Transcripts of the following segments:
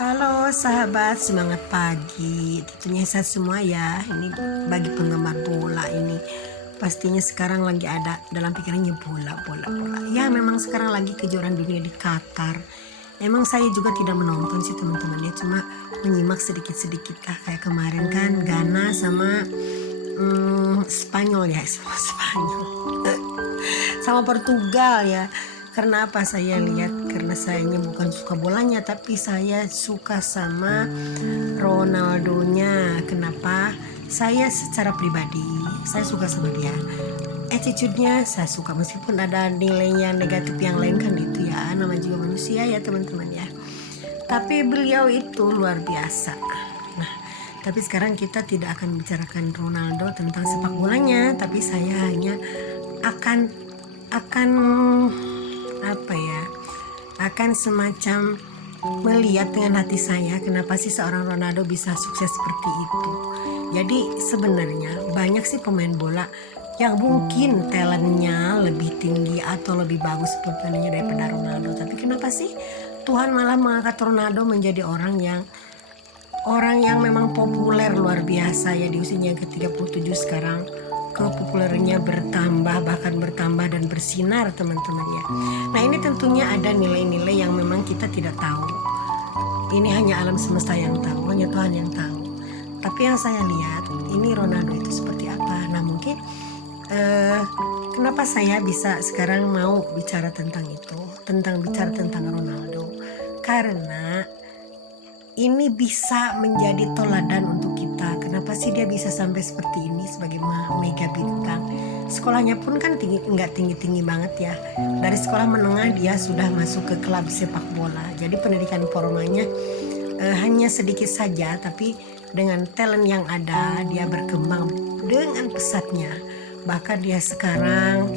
Halo sahabat, semangat pagi. Tentunya sehat semua ya. Ini bagi penggemar bola ini. Pastinya sekarang lagi ada dalam pikirannya bola. Ya memang sekarang lagi kejuaraan dunia di Qatar. Emang saya juga tidak menonton sih teman-teman ya. Cuma menyimak sedikit-sedikit lah. Kayak kemarin kan Ghana sama Spanyol ya. Sama Spanyol. Sama Portugal ya. Karena apa saya lihat? Karena sayanya bukan suka bolanya, tapi saya suka sama Ronaldonya. Kenapa? Saya secara pribadi saya suka sama dia. Attitude-nya saya suka, meskipun ada nilainya negatif yang lain kan itu ya, namanya juga manusia ya teman-teman ya. Tapi beliau itu luar biasa. Nah, tapi sekarang kita tidak akan bicarakan Ronaldo tentang sepak bolanya, tapi saya hanya akan akan semacam melihat dengan hati saya kenapa sih seorang Ronaldo bisa sukses seperti itu. Jadi sebenarnya banyak sih pemain bola yang mungkin talentnya lebih tinggi atau lebih bagus permainannya daripada Ronaldo, tapi kenapa sih Tuhan malah mengangkat Ronaldo menjadi orang yang memang populer luar biasa ya. Di usianya yang ke-37 sekarang kepopulernya bahkan bertambah dan bersinar teman-teman ya. Nah ini tentunya ada nilai-nilai yang memang kita tidak tahu. Ini hanya alam semesta yang tahu, hanya Tuhan yang tahu. Tapi yang saya lihat ini Ronaldo itu seperti apa. Nah mungkin kenapa saya bisa sekarang mau bicara tentang itu, bicara tentang Ronaldo, karena ini bisa menjadi toladan untuk kita. Kenapa sih dia bisa sampai seperti ini sebagai mega bintang? Sekolahnya pun kan nggak tinggi banget ya. Dari sekolah menengah dia sudah masuk ke klub sepak bola. Jadi pendidikan formalnya hanya sedikit saja, tapi dengan talent yang ada dia berkembang dengan pesatnya. Bahkan dia sekarang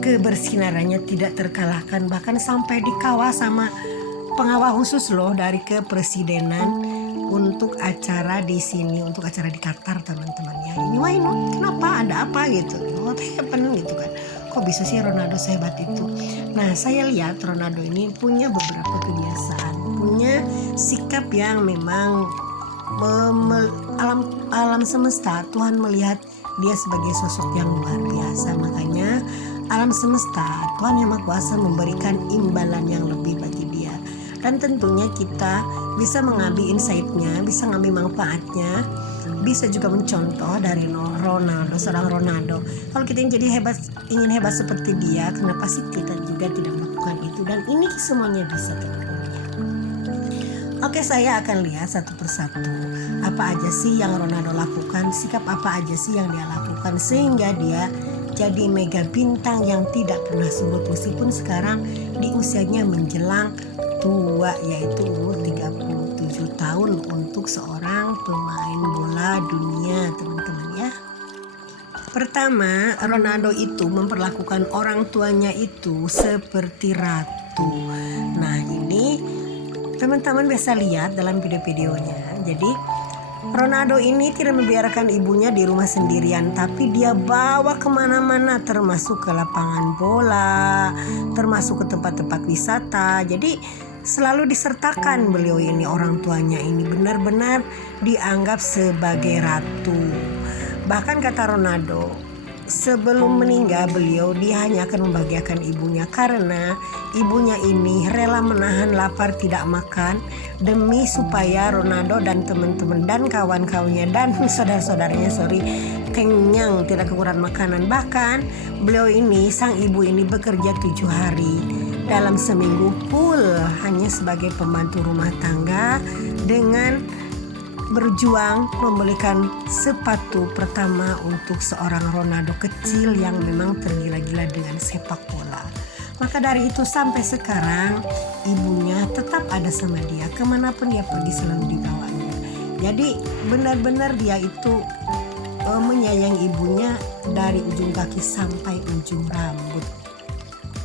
kebersinarannya tidak terkalahkan, bahkan sampai dikawal sama pengawal khusus loh dari kepresidenan untuk acara di sini, untuk acara di Qatar teman-teman ya. Ini why not? Kenapa? Ada apa gitu? What happened gitu kan? Kok bisa sih Ronaldo sehebat itu? Nah saya lihat Ronaldo ini punya beberapa kebiasaan, punya sikap yang memang alam semesta Tuhan melihat dia sebagai sosok yang luar biasa. Makanya alam semesta Tuhan Yang Maha Kuasa memberikan imbalan yang lebih bagi dia. Dan tentunya kita bisa mengambil insight-nya, bisa mengambil manfaatnya, bisa juga mencontoh dari seorang Ronaldo. Kalau kita ingin hebat seperti dia, kenapa sih kita juga tidak melakukan itu? Dan ini semuanya bisa teman-teman. Oke, saya akan lihat satu persatu apa aja sih yang Ronaldo lakukan, sikap apa aja sih yang dia lakukan sehingga dia jadi mega bintang yang tidak pernah surut, meskipun sekarang di usianya menjelang tua, yaitu umur 37 tahun untuk seorang pemain bola dunia teman-teman ya. Pertama, Ronaldo itu memperlakukan orang tuanya itu seperti ratu. Nah ini teman-teman bisa lihat dalam video-videonya. Jadi Ronaldo ini tidak membiarkan ibunya di rumah sendirian, tapi dia bawa kemana-mana, termasuk ke lapangan bola, termasuk ke tempat-tempat wisata. Jadi selalu disertakan beliau ini, orang tuanya ini benar-benar dianggap sebagai ratu. Bahkan kata Ronaldo, sebelum meninggal dia hanya akan membahagiakan ibunya, karena ibunya ini rela menahan lapar tidak makan demi supaya Ronaldo dan teman-teman dan kawan-kawannya dan saudara-saudaranya kenyang, tidak kekurangan makanan. Bahkan beliau ini, sang ibu ini bekerja 7 hari dalam seminggu full hanya sebagai pembantu rumah tangga dengan berjuang membelikan sepatu pertama untuk seorang Ronaldo kecil yang memang tergila-gila dengan sepak bola. Maka dari itu sampai sekarang ibunya tetap ada sama dia, kemanapun dia pergi selalu dibawanya. Jadi benar-benar dia itu menyayangi ibunya dari ujung kaki sampai ujung rambut.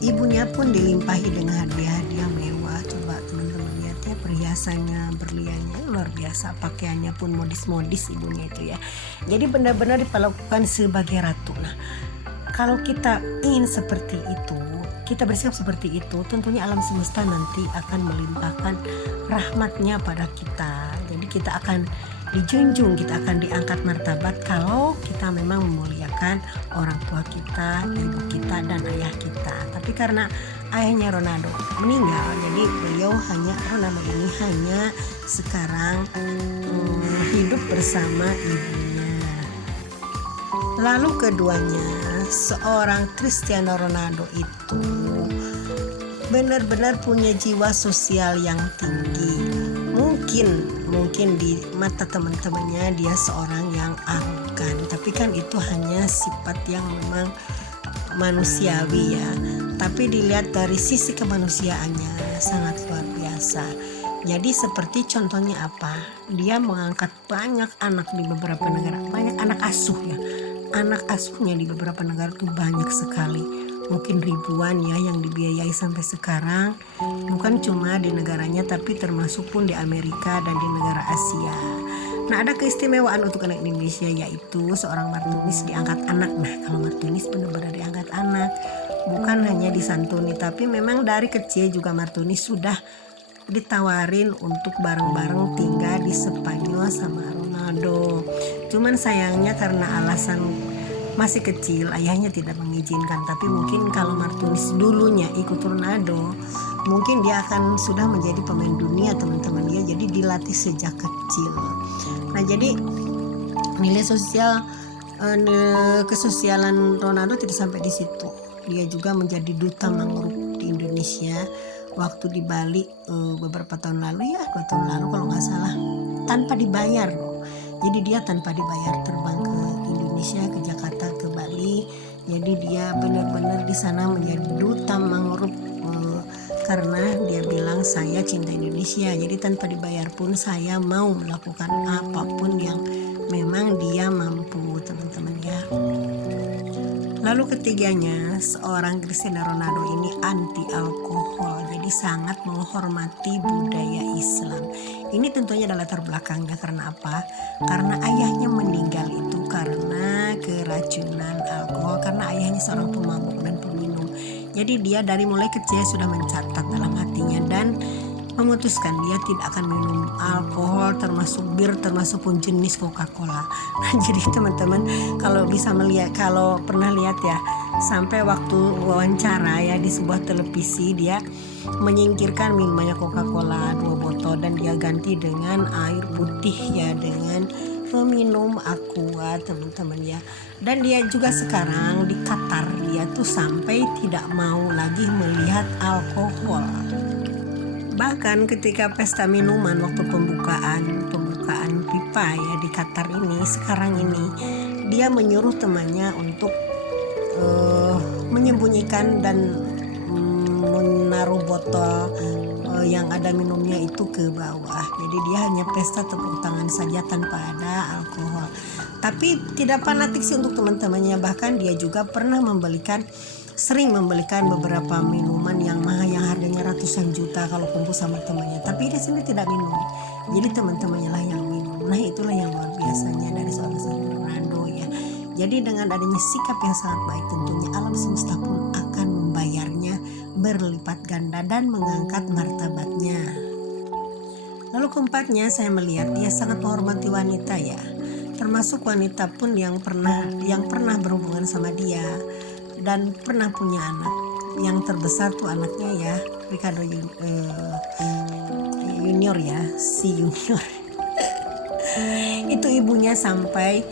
Ibunya pun dilimpahi dengan hadiah-hadiah mewah. Coba teman-teman lihat ya, perhiasannya, berliannya luar biasa, pakaiannya pun modis-modis ibunya itu ya. Jadi benar-benar diperlakukan sebagai ratu. Nah, kalau kita ingin seperti itu, kita bersikap seperti itu, tentunya alam semesta nanti akan melimpahkan rahmatnya pada kita. Jadi kita akan dijunjung, kita akan diangkat martabat kalau kita memang memuliakan orang tua kita, ibu kita, dan ayah kita. Tapi karena ayahnya Ronaldo meninggal, jadi Ronaldo ini hanya sekarang hidup bersama ibunya. Lalu keduanya, seorang Cristiano Ronaldo itu benar-benar punya jiwa sosial yang tinggi. Mungkin di mata teman-temannya dia seorang yang arogan, tapi kan itu hanya sifat yang memang manusiawi ya. Tapi dilihat dari sisi kemanusiaannya sangat luar biasa. Jadi seperti contohnya apa? Dia mengangkat banyak anak di beberapa negara, banyak anak asuh ya. Anak asuhnya di beberapa negara itu banyak sekali, mungkin ribuan ya yang dibiayai sampai sekarang. Bukan cuma di negaranya, tapi termasuk pun di Amerika dan di negara Asia. Nah, ada keistimewaan untuk anak Indonesia, yaitu seorang Martinez diangkat anak. Nah, kalau Martinez benar-benar diangkat anak, bukan hanya disantuni, tapi memang dari kecil juga Martinez sudah ditawarin untuk bareng-bareng tinggal di Spanyol sama Ronaldo. Cuman sayangnya karena alasan masih kecil, ayahnya tidak mengizinkan. Tapi mungkin kalau Martinez dulunya ikut Ronaldo, mungkin dia akan sudah menjadi pemain dunia teman-teman ya. Jadi dilatih sejak kecil. Nah, jadi nilai sosial kesosialan Ronaldo tidak sampai di situ. Dia juga menjadi duta mangrove di Indonesia waktu di Bali beberapa tahun lalu ya, 2 tahun lalu kalau nggak salah, tanpa dibayar loh. Jadi dia tanpa dibayar terbang ke Indonesia, ke Jakarta, ke Bali. Jadi dia benar-benar di sana menjadi duta mangrove karena dia bilang saya cinta Indonesia. Jadi tanpa dibayar pun saya mau melakukan apapun yang memang dia mampu, teman-teman ya. Lalu ketiganya, seorang Cristiano Ronaldo ini anti alkohol, jadi sangat menghormati budaya Islam. Ini tentunya adalah latar belakangnya karena apa? Karena ayahnya meninggal itu karena keracunan alkohol, karena ayahnya seorang pemabuk dan peminum. Jadi dia dari mulai kecil sudah mencatat dalam hatinya dan memutuskan dia tidak akan minum alkohol, termasuk bir, termasuk pun jenis Coca-Cola. Nah, jadi teman-teman kalau bisa melihat, kalau pernah lihat ya, sampai waktu wawancara ya di sebuah televisi, dia menyingkirkan minumannya Coca-Cola 2 botol dan dia ganti dengan air putih ya, dengan meminum aqua, teman-teman ya. Dan dia juga sekarang di Qatar, dia tuh sampai tidak mau lagi melihat alkohol. Bahkan ketika pesta minuman waktu pembukaan FIFA ya di Qatar ini, sekarang ini dia menyuruh temannya untuk menyembunyikan dan menaruh botol yang ada minumnya itu ke bawah. Jadi dia hanya pesta tepuk tangan saja tanpa ada alkohol. Tapi tidak fanatik sih untuk teman-temannya, bahkan dia juga pernah sering membelikan beberapa minuman yang mahal yang harganya ratusan juta kalau kumpul sama temannya, tapi dia sendiri tidak minum. Jadi teman-temannya lah yang minum. Nah, itulah yang luar biasanya dari seorang Ronaldo ya. Jadi dengan adanya sikap yang sangat baik, tentunya alam semesta pun akan membayarnya berlipat ganda dan mengangkat martabatnya. Lalu keempatnya, saya melihat dia sangat menghormati wanita ya, termasuk wanita pun yang pernah berhubungan sama dia dan pernah punya anak. Yang terbesar tuh anaknya ya, Ricardo Junior ya, si Junior. Itu ibunya sampai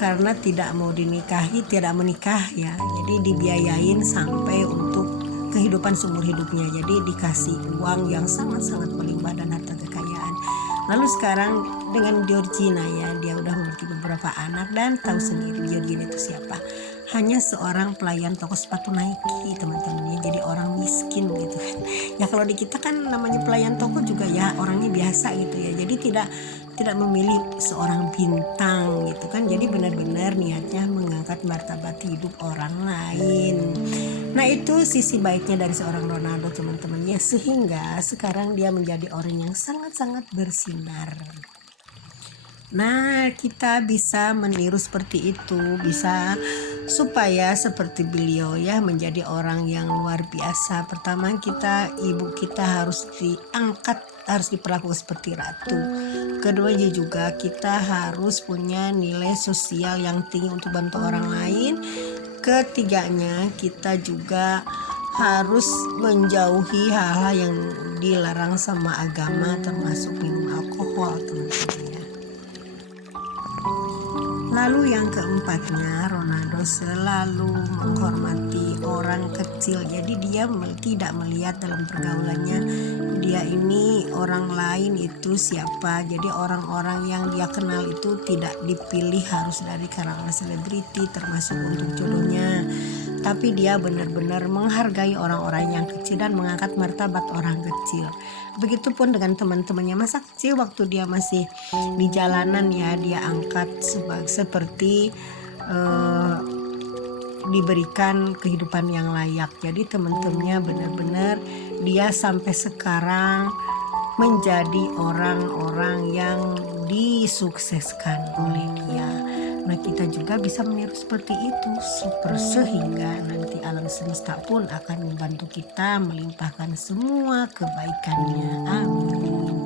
karena tidak menikah ya, jadi dibiayain sampai untuk kehidupan seumur hidupnya. Jadi dikasih uang yang sangat-sangat melimpah dan harta kekayaan. Lalu sekarang dengan Georgina ya, dia udah memiliki beberapa anak dan tahu sendiri Georgina itu siapa. Hanya seorang pelayan toko sepatu Nike, teman-teman ya. Jadi orang miskin gitu kan. Ya kalau di kita kan namanya pelayan toko juga ya orangnya biasa gitu ya. Jadi tidak memilih seorang bintang gitu kan. Jadi benar-benar niatnya mengangkat martabat hidup orang lain. Nah, itu sisi baiknya dari seorang Ronaldo, teman-teman ya, sehingga sekarang dia menjadi orang yang sangat-sangat bersinar. Nah, kita bisa meniru seperti itu, bisa supaya seperti beliau ya, menjadi orang yang luar biasa. Pertama, ibu kita harus diangkat, harus diperlakukan seperti ratu. Kedua juga kita harus punya nilai sosial yang tinggi untuk bantu orang lain. Ketiganya, kita juga harus menjauhi hal-hal yang dilarang sama agama, termasuk minum alkohol, teman-teman ya. Lalu yang keempatnya, Ronaldo selalu menghormati orang kecil. Jadi dia tidak melihat dalam pergaulannya dia ini orang lain itu siapa. Jadi orang-orang yang dia kenal itu tidak dipilih harus dari kalangan selebriti termasuk untuk jodohnya. Tapi dia benar-benar menghargai orang-orang yang kecil dan mengangkat martabat orang kecil. Begitupun dengan teman-temannya masa kecil, waktu dia masih di jalanan ya, dia angkat seperti diberikan kehidupan yang layak. Jadi teman-temannya benar-benar dia sampai sekarang menjadi orang-orang yang disukseskan oleh dia. Nah, kita juga bisa meniru seperti itu sehingga nanti alam semesta pun akan membantu kita melimpahkan semua kebaikannya. Amin.